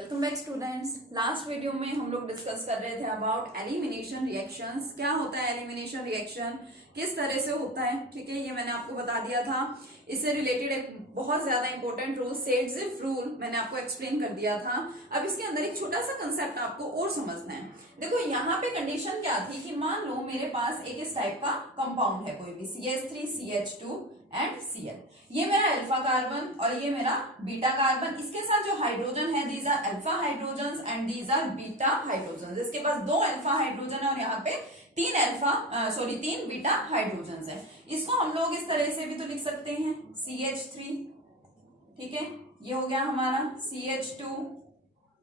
Welcome back students. Last video में हम लोग डिस्कस कर रहे थे अबाउट एलिमिनेशन रिएक्शंस। क्या होता है एलिमिनेशन रिएक्शन, किस तरह से होता है, ठीक है, ये मैंने आपको बता दिया था। इससे रिलेटेड एक बहुत ज्यादा इंपॉर्टेंट रूल सेट-जिफ रूल मैंने आपको एक्सप्लेन कर दिया था। अब इसके अंदर एक छोटा सा कंसेप्ट आपको और समझना है। देखो यहाँ पे कंडीशन क्या थी कि मान लो मेरे पास एक इस टाइप का कंपाउंड है, कोई भी CH3 CH2 एंड Cl। ये मेरा अल्फा कार्बन और ये मेरा बीटा कार्बन। इसके साथ जो हाइड्रोजन है these are alpha hydrogen and these are beta hydrogen. इसके पास 2 अल्फा हाइड्रोजन है और यहाँ पे 3 बीटा हाइड्रोजन है। इसको हम लोग इस तरह से भी तो लिख सकते हैं CH3, ठीक है, ये हो गया हमारा CH2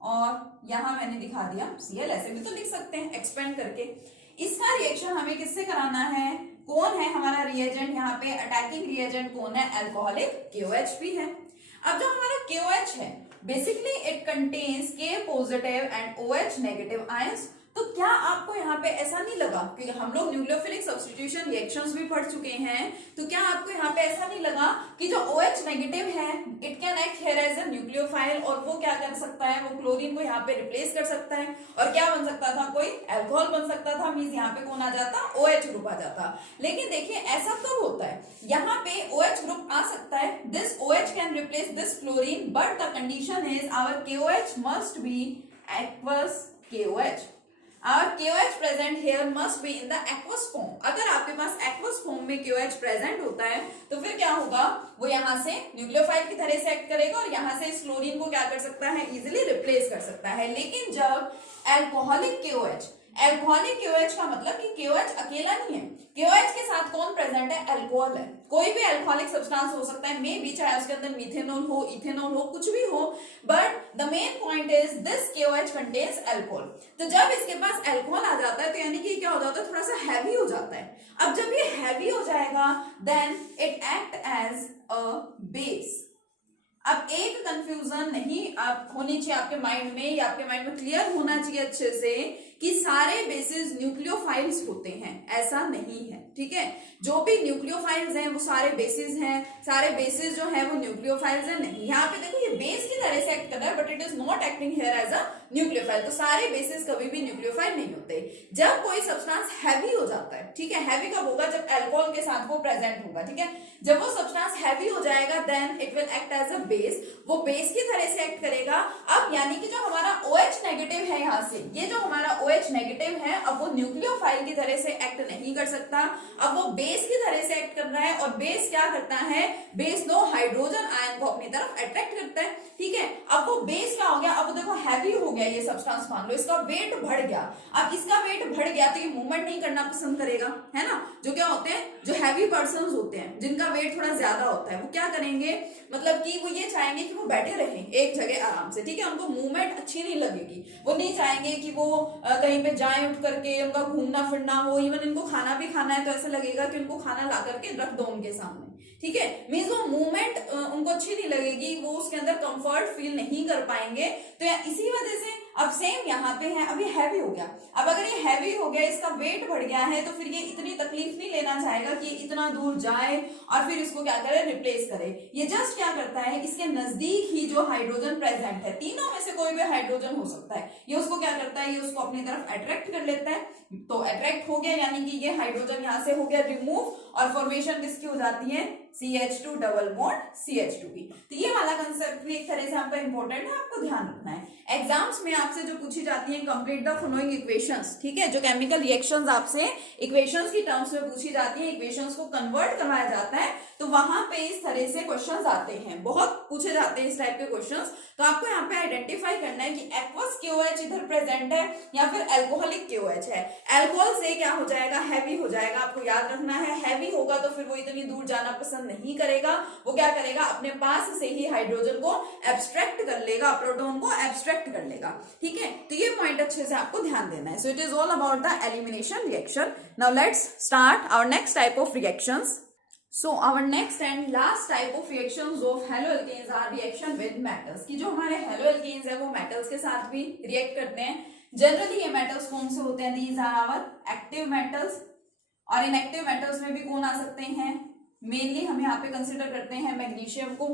और यहां मैंने दिखा दिया Cl। ऐसे भी तो लिख सकते हैं एक्सपेंड करके। इसका रिएक्शन हमें किससे कराना है, कौन है हमारा रिएजेंट, यहाँ पे अटैकिंग रिएजेंट कौन है, अल्कोहलिक KOH भी है। अब जो हमारा KOH है basically it contains K positive and OH negative ions. तो क्या आपको यहाँ पे ऐसा नहीं लगा कि हम लोग न्यूक्लियोफिलिक सब्स्टिट्यूशन रिएक्शंस भी पढ़ चुके हैं, तो क्या आपको यहाँ पे ऐसा नहीं लगा कि जो OH नेगेटिव है it can act here as a nucleophile और वो क्या कर सकता है, वो क्लोरीन को यहाँ पे रिप्लेस कर सकता है और क्या बन सकता था, कोई अल्कोहल बन सकता था। मींस यहाँ पे कौन आ जाता, OH ग्रुप आ जाता। लेकिन देखिए ऐसा कब होता है, यहाँ पे OH ग्रुप आ सकता है, this OH can replace this chlorine but the condition is our KOH must be aqueous KOH। Our KOH present here must be in the aqueous form। अगर आपके पास aqueous form में KOH present होता है तो फिर क्या होगा, वो यहाँ से न्यूक्लियोफाइल की तरह से एक्ट करेगा और यहाँ से इस क्लोरीन को क्या कर सकता है, इजिली रिप्लेस कर सकता है। लेकिन जब अल्कोहलिक KOH का मतलब कि KOH अकेला नहीं है, KOH के साथ कौन प्रेजेंट है, अल्कोहल है। कोई भी अल्कोहलिक सब्सटेंस हो सकता है, मे बी चाहे उसके अंदर मिथेनॉल हो, इथेनॉल हो, कुछ भी हो, but the main point is this KOH contains alcohol. तो जब इसके पास अल्कोहल आ जाता है तो यानी कि क्या हो जाता है, थोड़ा सा हैवी हो जाता है। अब जब ये हैवी हो जाएगा then it act as a base. अब एक कंफ्यूजन नहीं आप होनी चाहिए आपके माइंड में, या आपके माइंड में क्लियर होना चाहिए अच्छे से कि सारे बेसिस न्यूक्लियोफाइल्स होते हैं, ऐसा नहीं है, ठीक है। जो भी न्यूक्लियोफाइल्स हैं वो सारे बेसिस हैं, सारे बेसिस जो है वो न्यूक्लियोफाइल्स हैं नहीं। यहाँ पे देखो ये बेस की तरह से एक्ट कर रहा है but it is not acting here as a nucleophile. तो सारे बेसिस कभी भी न्यूक्लियोफाइल नहीं होते। जब कोई सब्सटेंस हैवी हो जाता है, ठीक है, हैवी कब होगा, जब अल्कोहल के साथ वो प्रेजेंट होगा, ठीक है। जब वो सब्सटेंस हैवी हो जाएगा then it will act as a base, वो बेस की तरह से एक्ट करेगा। अब यानी कि जो हमारा OH नेगेटिव है, यहाँ से ये जो हमारा OH नेगेटिव है अब वो न्यूक्लियोफाइल की तरह से एक्ट नहीं कर सकता, अब वो बेस की तरह से एक्ट कर रहा है। और बेस क्या करता है, बेस 2 हाइड्रोजन आयन को अपनी तरफ अट्रैक्ट करता है, ठीक है। अब वो बेस क्या हो गया, अब देखो हैवी हो गया ये सब्सटेंस, मान लो इसका वेट बढ़ गया। अब इसका वेट बढ़ गया तो ये मूवमेंट नहीं करना पसंद करेगा, है ना। जो क्या होते हैं, जो हैवी पर्संस होते हैं जिनका वेट थोड़ा ज्यादा होता है, वो क्या करेंगे, मतलब कि वो ये चाहेंगे कि वो बैठे रहें एक जगह आराम से, ठीक है। उनको मूवमेंट अच्छी नहीं लगेगी, वो नहीं चाहेंगे कि वो कहीं पे जाएं उठ करके, उनका घूमना फिरना हो। इवन इनको खाना भी खाना है तो ऐसा लगेगा कि उनको खाना ला करके रख दो उनके सामने, ठीक है। मींस वो मूवमेंट उनको अच्छी नहीं लगेगी, वो उसके अंदर कंफर्ट फील नहीं कर पाएंगे। तो इसी वजह से अब सेम यहाँ पे है, अब ये हैवी हो गया। अब अगर ये हैवी हो गया, इसका वेट बढ़ गया है, तो फिर ये इतनी तकलीफ नहीं लेना चाहेगा कि इतना दूर जाए और फिर इसको क्या करे, रिप्लेस करे। ये जस्ट क्या करता है, इसके नजदीक ही जो हाइड्रोजन प्रेजेंट है, तीनों में से कोई भी हाइड्रोजन हो सकता है, ये उसको क्या करता है, ये उसको अपनी तरफ अट्रैक्ट कर लेता है। तो अट्रैक्ट हो गया यानी कि ये हाइड्रोजन यहाँ से हो गया रिमूव और फॉर्मेशन किसकी हो जाती है, CH2 डबल बॉन्ड CH2 की। तो ये वाला कंसेप्ट भी एक तरह से आपका इंपॉर्टेंट है, आपको ध्यान रखना है। एग्जाम्स में आपसे जो पूछी जाती है कंप्लीट द फॉलोइंग इक्वेशंस, ठीक है, जो केमिकल रिएक्शंस आपसे इक्वेशंस की टर्म्स में पूछी जाती है, इक्वेशंस को कन्वर्ट करवाया जाता है, तो वहां पे इस तरह से क्वेश्चंस आते हैं, बहुत पूछे जाते हैं इस टाइप के क्वेश्चंस। तो आपको यहाँ पे आइडेंटिफाई करना है कि एक्वस KOH इधर प्रेजेंट है या फिर अल्कोहलिक KOH है। अल्कोहल से क्या हो जाएगा, हैवी हो जाएगा, आपको याद रखना है। हैवी होगा तो फिर वो इतनी दूर जाना पसंद नहीं करेगा, वो क्या करेगा, अपने पास से ही हाइड्रोजन को एब्स्ट्रैक्ट कर लेगा, प्रोटॉन को एब्स्ट्रैक्ट कर लेगा, ठीक है। तो ये पॉइंट अच्छे से आपको ध्यान देना है। So it is all about the elimination reaction. Now let's start our next type of reactions. So our next and last type of reactions of haloalkanes are reaction with metals। कि जो हमारे haloalkanes है वो metals के साथ भी react करते हैं। जनरली ये metals कौन से होते हैं, these are our active metals। और इन active metals में भी कौन आ सकते हैं, मेनली हम यहाँ पे कंसिडर करते हैं मैग्नीशियम को,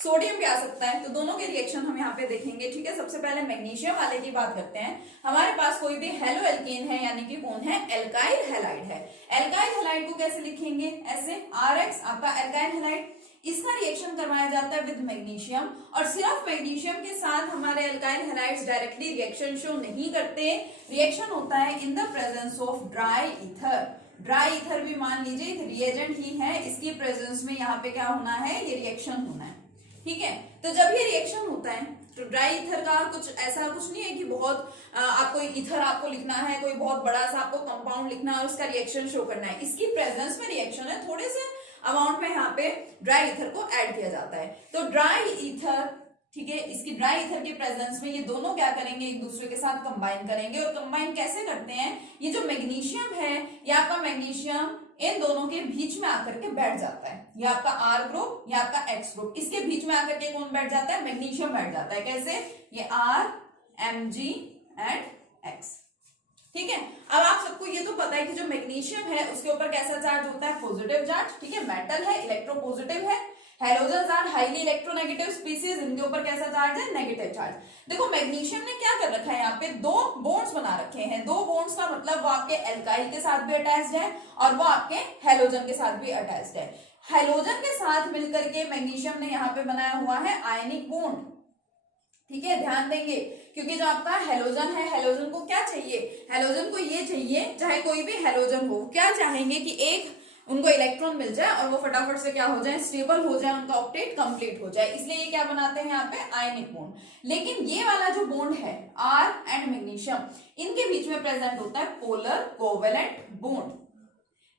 सोडियम भी आ सकता है, तो दोनों के रिएक्शन हम यहाँ पे देखेंगे। ठीक है, सबसे पहले मैग्नीशियम वाले की बात करते हैं। हमारे पास कोई भी हेलो एल्केन है, यानी कि कौन है, एल्काइल हैलाइड है। एल्काइल हैलाइड को कैसे लिखेंगे, ऐसे RX आपका एल्काइल हैलाइड, इसका रिएक्शन करवाया जाता है विद मैग्नीशियम, और सिर्फ मैग्नीशियम के साथ हमारे alkyl halides directly reaction show नहीं करते, रिएक्शन होता है in the presence of dry ether. Dry ether भी मान लीजिए एक रिएजेंट ही है, इसकी प्रेजेंस में यहाँ पे क्या होना है, ये रिएक्शन होना है। ठीक है, तो जब ये रिएक्शन होता है तो ड्राई ईथर का कुछ ऐसा कुछ नहीं है कि बहुत आपको ईथर आपको लिखना है, कोई बहुत बड़ा सा आपको कंपाउंड लिखना है और उसका रिएक्शन शो करना है। इसकी प्रेजेंस में रिएक्शन है, थोड़े से अमाउंट में यहाँ पे ड्राई ईथर को ऐड किया जाता है। तो ड्राई ईथर, ठीक है, इसकी ड्राई ईथर के प्रेजेंस में ये दोनों क्या करेंगे, एक दूसरे के साथ कंबाइन करेंगे। और कंबाइन कैसे करते हैं, ये जो मैग्नीशियम है, ये आपका मैग्नीशियम इन दोनों के बीच में आकर के बैठ जाता है। ये आपका R ग्रुप, ये आपका X ग्रुप, इसके बीच में आकर के कौन बैठ जाता है, मैग्नीशियम बैठ जाता है। कैसे, ये R Mg and X। ठीक है, अब आप सबको ये तो पता है कि जो मैग्नीशियम है उसके ऊपर कैसा चार्ज होता है, पॉजिटिव चार्ज। ठीक है, मेटल है, इलेक्ट्रोपॉजिटिव है। Halogens are highly electronegative species, इनके ऊपर कैसा चार्ज है, नेगेटिव चार्ज। देखो मैग्नीशियम ने क्या कर रखा है, यहाँ पे दो बॉन्ड्स बना रखे हैं। दो बॉन्ड्स का मतलब वो आपके एल्काइल के साथ भी अटैच्ड है और वो आपके हैलोजन के साथ भी अटैच्ड है। हैलोजन के साथ मिलकर के मैग्नीशियम ने यहाँ पे बनाया हुआ है आयनिक बॉन्ड। ठीक है, ध्यान देंगे, क्योंकि जो आपका हैलोजन है, हैलोजन को क्या चाहिए, हैलोजन को ये चाहिए, चाहे कोई भी हैलोजन हो, क्या चाहेंगे कि एक उनको इलेक्ट्रॉन मिल जाए और वो फटाफट से क्या हो जाए, स्टेबल हो जाए, उनका ऑक्टेट कंप्लीट हो जाए। इसलिए ये क्या बनाते हैं यहाँ पे, आयनिक बॉन्ड। लेकिन ये वाला जो बॉन्ड है R एंड मैग्नीशियम, इनके बीच में प्रेजेंट होता है polar covalent bond.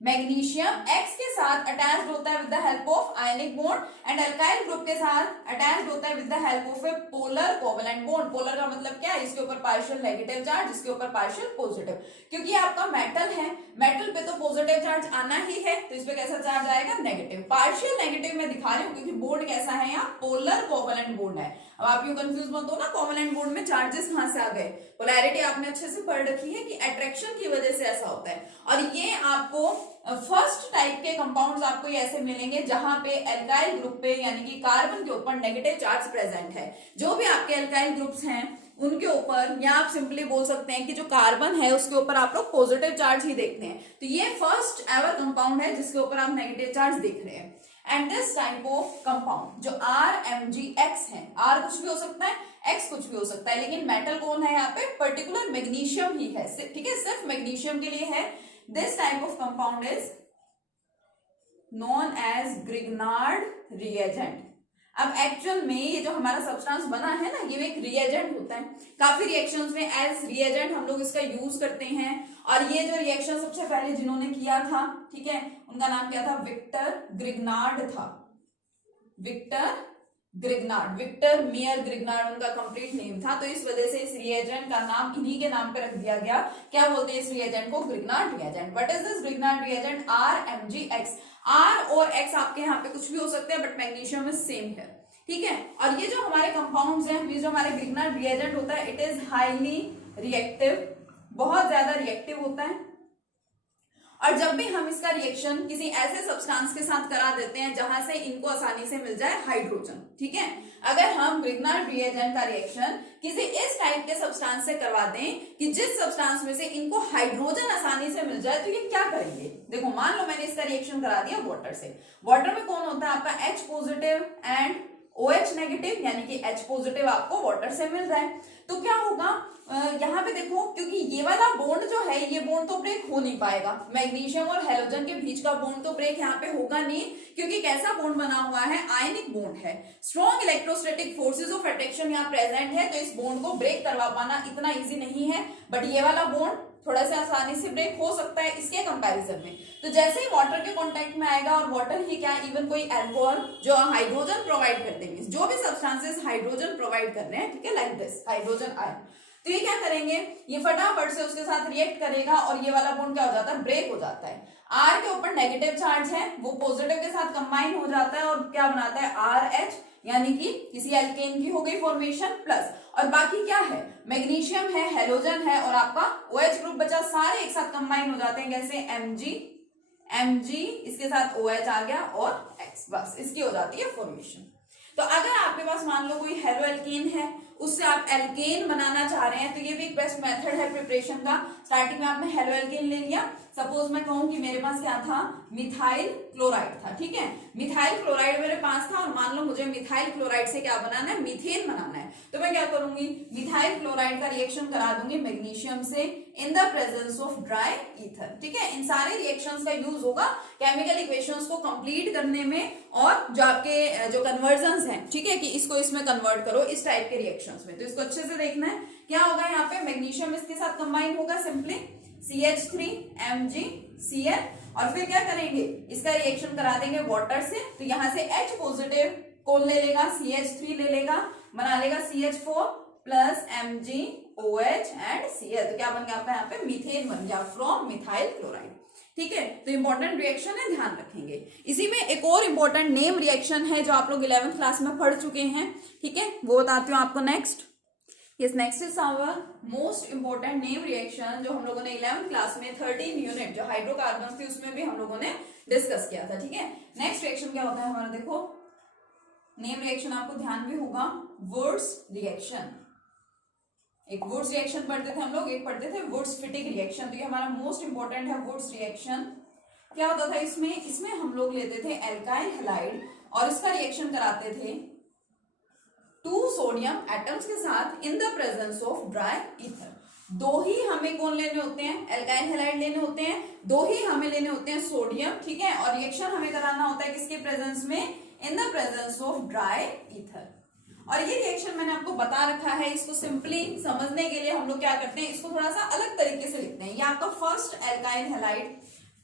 Magnesium X के साथ अटैच्ड होता है with the help of ionic bond and alkyl group के साथ अटैच्ड होता है with the help of A polar covalent bond. Polar का मतलब क्या है, इसके ऊपर पार्शियल नेगेटिव चार्ज, इसके ऊपर पार्शियल पॉजिटिव। क्योंकि आपका मेटल है, मेटल पे तो पॉजिटिव चार्ज आना ही है, तो इस पे कैसा चार्ज आएगा, नेगेटिव। पार्शियल नेगेटिव में दिखा रही हूँ क्योंकि बॉन्ड कैसा है, यहाँ पोलर कोवेलेंट बॉन्ड है। अब आप यूं कंफ्यूज मत हो ना, कोवेलेंट बॉन्ड में चार्जेस कहां से आ गए, पोलैरिटी आपने अच्छे से पढ़ रखी है कि अट्रैक्शन की वजह से ऐसा होता है। और ये आपको फर्स्ट टाइप के कंपाउंड्स आपको ये ऐसे मिलेंगे जहां पे एल्काइल ग्रुप पे यानी कि कार्बन के ऊपर नेगेटिव चार्ज प्रेजेंट है। जो भी आपके एल्काइल ग्रुप्स हैं उनके ऊपर, या आप सिंपली बोल सकते हैं कि जो कार्बन है उसके ऊपर आप लोग पॉजिटिव चार्ज ही देखते हैं। तो ये फर्स्ट एवर कंपाउंड है जिसके ऊपर आप नेगेटिव चार्ज देख रहे हैं। And this type of compound जो RMgX है, R कुछ भी हो सकता है, X कुछ भी हो सकता है, लेकिन मेटल कौन है यहाँ पे, पर्टिकुलर मैग्नीशियम ही है। ठीक है, सिर्फ मैग्नीशियम के लिए है। This type of compound is known as Grignard reagent. अब एक्चुअल में ये जो हमारा सब्सटेंस बना है ना, ये एक रिएजेंट होता है। काफी रिएक्शंस में एज रिएजेंट हम लोग इसका यूज करते हैं। और ये जो रिएक्शन सबसे पहले जिन्होंने किया था, ठीक है, उनका नाम क्या था, विक्टर ग्रिग्नार्ड था। Victor Grignard, Victor Meyer Grignard उनका कंप्लीट नेम था। तो इस वजह से इस रिएजेंट का नाम इन्हीं के नाम पे रख दिया गया। क्या बोलते हैं इस रिएजेंट को, Grignard reagent. What is this Grignard reagent, RMgX। R और X आपके यहाँ पे कुछ भी हो सकते हैं, बट मैग्नीशियम में सेम है। ठीक है, और ये जो हमारे कंपाउंड्स हैं, ये जो हमारे ग्रिग्नार्ड रिएजेंट होता है, इट इज हाईली रिएक्टिव, बहुत ज्यादा रिएक्टिव होता है। और जब भी हम इसका रिएक्शन किसी ऐसे सब्सटेंस के साथ करा देते हैं जहां से इनको आसानी से मिल जाए हाइड्रोजन, ठीक है, अगर हम ग्रिग्नार्ड रिएजेंट का रिएक्शन किसी इस टाइप के सब्सटेंस से करवा दें कि जिस सब्सटेंस में से इनको हाइड्रोजन आसानी से मिल जाए, तो ये क्या करेंगे, देखो मान लो मैंने इसका रिएक्शन करा दिया वाटर से। वाटर में कौन होता है आपका H positive and OH negative, यानी कि H पॉजिटिव आपको वाटर से मिल रहा है। तो क्या होगा, यहाँ पे देखो, क्योंकि ये वाला बॉन्ड जो है, ये बॉन्ड तो ब्रेक हो नहीं पाएगा। मैग्नीशियम और हैलोजन के बीच का बॉन्ड तो ब्रेक यहाँ पे होगा नहीं, क्योंकि कैसा बॉन्ड बना हुआ है, आयनिक बॉन्ड है। Strong electrostatic forces of attraction यहाँ प्रेजेंट है, तो इस बॉन्ड को ब्रेक करवा पाना इतना इजी नहीं है। बट ये वाला बॉन्ड थोड़ा सा आसानी से ब्रेक हो सकता है इसके कंपैरिजन में। तो जैसे ही वाटर के कांटेक्ट में आएगा, और वाटर ही क्या, इवन कोई अल्कोहल जो हाइड्रोजन प्रोवाइड करते हैं, जो भी सब्सटेंसेस हाइड्रोजन प्रोवाइड कर रहे हैं, ठीक है, लाइक दिस हाइड्रोजन आयन, तो ये क्या करेंगे, ये फटाफट से उसके साथ रिएक्ट करेगा और ये वाला बॉन्ड क्या हो जाता है, ब्रेक हो जाता है। R के ऊपर नेगेटिव चार्ज है, वो पॉजिटिव के साथ कंबाइन हो जाता है और क्या बनाता है, RH, यानी कि किसी एल्केन की हो गई फॉर्मेशन प्लस, और बाकी क्या है, मैग्नीशियम है, हैलोजन है और आपका OH ग्रुप बचा, सारे एक साथ कंबाइन हो जाते हैं। कैसे, Mg, इसके साथ OH आ गया और X, बस इसकी हो जाती है फॉर्मेशन। तो अगर आपके पास मान लो कोई हेलो एल्केन है, उससे आप एल्केन बनाना चाह रहे हैं, तो ये भी एक बेस्ट मेथड है प्रिपरेशन का। स्टार्टिंग में आपने हेलो एल्केन ले लिया। सपोज मैं कहूं कि मेरे पास क्या था, मिथाइल क्लोराइड था, ठीक है। मिथाइल क्लोराइड मेरे पास था और मान लो मुझे मिथाइल क्लोराइड से क्या बनाना है, मीथेन बनाना है। तो मैं क्या करूंगी, मिथाइल क्लोराइड का रिएक्शन करा दूंगी मैग्नीशियम से in the presence of dry ether, ठीक है। इन सारे रिएक्शंस का यूज होगा केमिकल इक्वेशंस को कंप्लीट करने में और जो आपके जो कन्वर्जन्स हैं, ठीक है, कि इसको इसमें कन्वर्ट करो इस टाइप के रिएक्शंस में। तो इसको अच्छे से देखना है। क्या होगा यहाँ पे, मैग्नीशियम इसके साथ कंबाइन होगा सिंपली CH3 MgCl, और फिर क्या करेंगे, इसका रिएक्शन करा देंगे वाटर से। तो यहाँ से H पॉजिटिव कौन ले लेगा, CH3 ले लेगा, बना लेगा CH4 plus MgOH and Cl। तो क्या बन गया आपका यहाँ पे, मीथेन बन गया फ्रॉम मिथाइल क्लोराइड, ठीक है। तो इंपॉर्टेंट रिएक्शन है, ध्यान रखेंगे। इसी में एक और इंपॉर्टेंट नेम रिएक्शन है जो आप लोग 11th क्लास में पढ़ चुके हैं, ठीक है, वो बताती हूँ आपको next. Yes, next is our most important name reaction जो हम लोगों ने 11th क्लास में 13 यूनिट जो हाइड्रोकार्बन थी उसमें भी हम लोगों ने डिस्कस किया था, ठीक है। नेक्स्ट रिएक्शन क्या होता है हमारा, देखो नेम रिएक्शन आपको ध्यान भी होगा, वुड्स रिएक्शन। एक वुड्स रिएक्शन पढ़ते थे हम लोग, एक पढ़ते थे वुड्स फिटिक रिएक्शन। तो ये हमारा मोस्ट इंपॉर्टेंट है वुड्स रिएक्शन। क्या होता था इसमें हम लोग लेते थे एल्काइल हैलाइड और इसका रिएक्शन कराते थे 2 सोडियम एटम्स के साथ in the presence of dry ether. दो ही हमें कौन लेने होते हैं, एल्काइल हैलाइड लेने होते हैं, दो ही हमें लेने होते हैं सोडियम, ठीक है। और रिएक्शन हमें कराना होता है किसके प्रेजेंस में, in the presence of dry ether. और ये रिएक्शन मैंने आपको बता रखा है, इसको सिंपली समझने के लिए हम लोग क्या करते हैं, इसको थोड़ा सा अलग तरीके से लिखते हैं। ये आपका फर्स्ट एल्काइल हैलाइड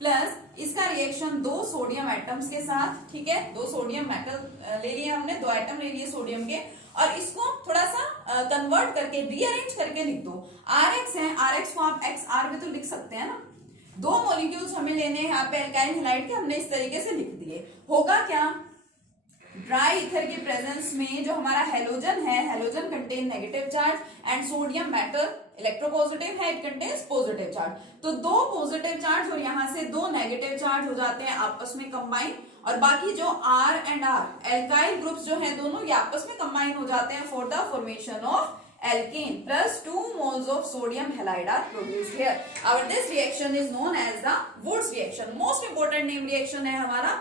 प्लस इसका रिएक्शन 2 सोडियम एटम्स के साथ, ठीक है। 2 सोडियम मेटल ले लिए हमने, 2 एटम ले लिए सोडियम के, और इसको थोड़ा सा कन्वर्ट करके रीअरेंज करके लिख दो। RX है, RX को आप XR भी तो लिख सकते हैं ना। 2 मॉलिक्यूल्स हमें लेने हैं यहाँ पे एल्काइल हैलाइड के, हमने इस तरीके से लिख दिए। होगा क्या, ड्राई ईथर के प्रेजेंस में जो हमारा हेलोजन है, halogen contain negative charge and sodium metal electropositive है, इट कंटेन्स पॉजिटिव चार्ज। तो 2 पॉजिटिव चार्ज और यहाँ से 2 नेगेटिव चार्ज हो जाते हैं आपस में कंबाइन, और बाकी जो R and R alkyl groups जो है दोनों ये आपस में कंबाइन हो जाते हैं for the formation of alkane plus 2 moles of sodium halide are produced here. Our this reaction is known as the Wurtz reaction. Most important name reaction है हमारा,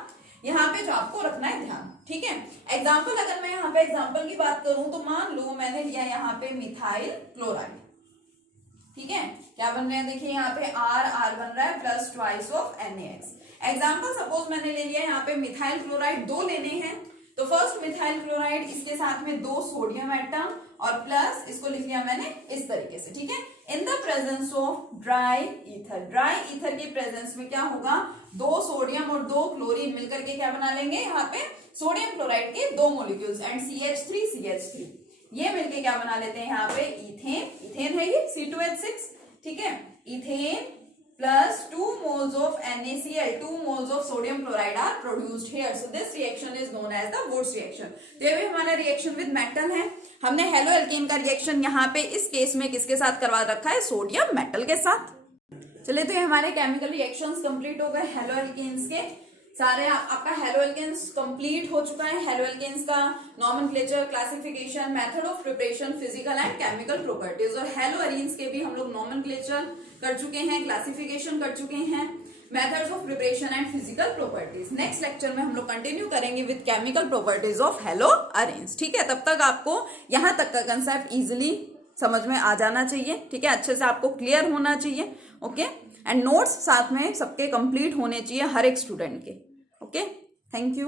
यहाँ पे जो आपको रखना है ध्यान, ठीक है। एग्जाम्पल, अगर मैं यहाँ पे एग्जाम्पल की बात करूं तो मान लो मैंने लिया यहाँ पे मिथाइल क्लोराइड, ठीक है। क्या बन रहे हैं, देखिए यहाँ पे R बन रहा है plus twice of NaX। Example suppose मैंने ले लिया यहाँ पे मिथाइल क्लोराइड 2 लेने हैं, तो फर्स्ट मिथाइल क्लोराइड इसके साथ में 2 सोडियम एटम और प्लस इसको लिख लिया मैंने इस तरीके से, ठीक है। In the presence of dry ether, dry ether के प्रेजेंस में क्या होगा, 2 सोडियम और 2 क्लोरीन मिलकर के क्या बना लेंगे यहाँ पे, सोडियम क्लोराइड के 2 मॉलिक्यूल्स एंड CH3 ये मिलके क्या बना लेते हैं यहाँ पे, इथेन। इथेन है ये C2H6, ठीक है। Ethane plus 2 moles of NaCl, 2 moles of sodium chloride are produced here. So this reaction is known as the Wurtz reaction. तो ये भी हमारा रिएक्शन विद मेटल है। हमने हेलो एल्केन का रिएक्शन यहाँ पे इस केस में किसके साथ करवा रखा है, सोडियम मेटल के साथ। चलिए, तो ये हमारे केमिकल रिएक्शंस कंप्लीट हो गए हेलो एल्केन्स के सारे। आपका हेलो एल्केन्स कंप्लीट हो चुका है। हेलो एल्केन्स का nomenclature, classification, method of preparation, physical and chemical properties, और हेलो एरीन्स के भी हम लोग नॉमेनक्लेचर कर चुके हैं, क्लासिफिकेशन कर चुके हैं, methods of preparation and physical properties. Next lecture में हम लोग कंटिन्यू करेंगे with chemical properties of hello arenes, ठीक है। तब तक आपको यहाँ तक का कंसेप्ट इजिली समझ में आ जाना चाहिए, ठीक है, अच्छे से आपको क्लियर होना चाहिए, ओके। एंड नोट्स साथ में सबके कंप्लीट होने चाहिए हर एक स्टूडेंट के, ओके। Thank you.